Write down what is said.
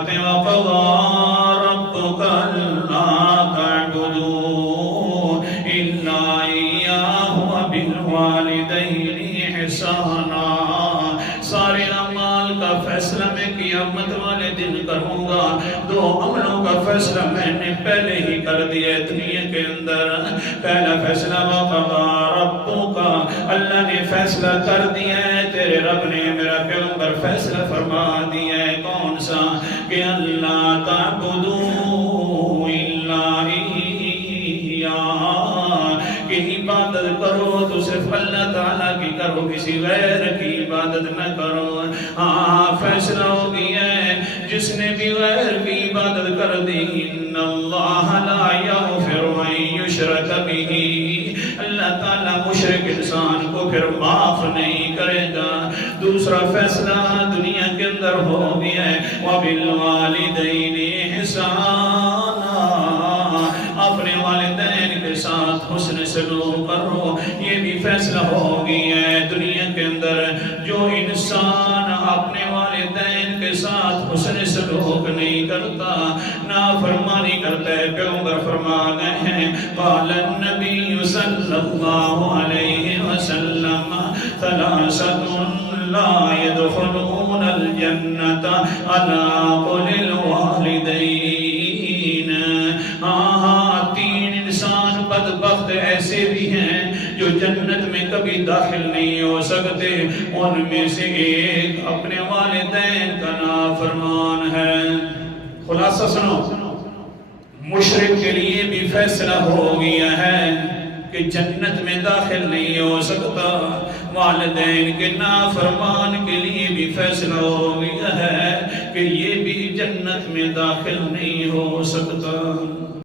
فرماتے ہیں وَقَضَىٰ رَبُّكَ أَلَّا تَعْبُدُوا إِلَّا إِيَّاهُ وَبِالْوَالِدَيْنِ إِحْسَانًا۔ سارے اعمال کا فیصلہ میں قیامت والے دن کروں گا۔ دو عملوں کا فیصلہ میں نے پہلے ہی کر دیا دنیا کے اندر۔ پہلا فیصلہ وَقَضَىٰ رَبُّكَ، اللہ نے فیصلہ کر دیا ہے، تیرے رب نے میرا پیغمبر فیصلہ فرما دیا ہے، کون سا؟ کہ اللہ تعبدوا الا ایاہ، کہ عبادت کرو تو صرف اللہ تعالیٰ کی کرو، کسی غیر کی عبادت نہ کرو۔ ہاں فیصلہ ہو گیا ہے، جس نے بھی غیر کی عبادت کر دی، ان اللہ لا یغفر ان یشرک بہ، اللہ تعالیٰ مشرک انسان کو پھر معاف نہیں کرے گا۔ دوسرا فیصلہ دنیا کے اندر ہو گیا ہے وَبِالْوَالِدَيْنِ إِحْسَانًا، اپنے والدین کے ساتھ حسن سلوک کرو، یہ بھی فیصلہ ہو گیا ہے دنیا کے اندر۔ جو انسان اپنے والدین کے ساتھ حسن سلوک نہیں کرتا، نافرمانی کرتا ہے، پیغمبر فرما گئے ہیں قال النبی صلی اللہ علیہ وسلم ثلاثة لا يدخلون الجنة على قول الوالدين۔ تین انسان بدبخت ایسے بھی ہیں جو جنت میں کبھی داخل نہیں ہو سکتے، ان میں سے ایک اپنے والدین کا نافرمان ہے۔ خلاصہ سنو، مشرک کے لیے بھی فیصلہ ہو گیا ہے کہ جنت میں داخل نہیں ہو سکتا، والدین کے نافرمان کے لیے بھی فیصلہ ہو گیا ہے کہ یہ بھی جنت میں داخل نہیں ہو سکتا۔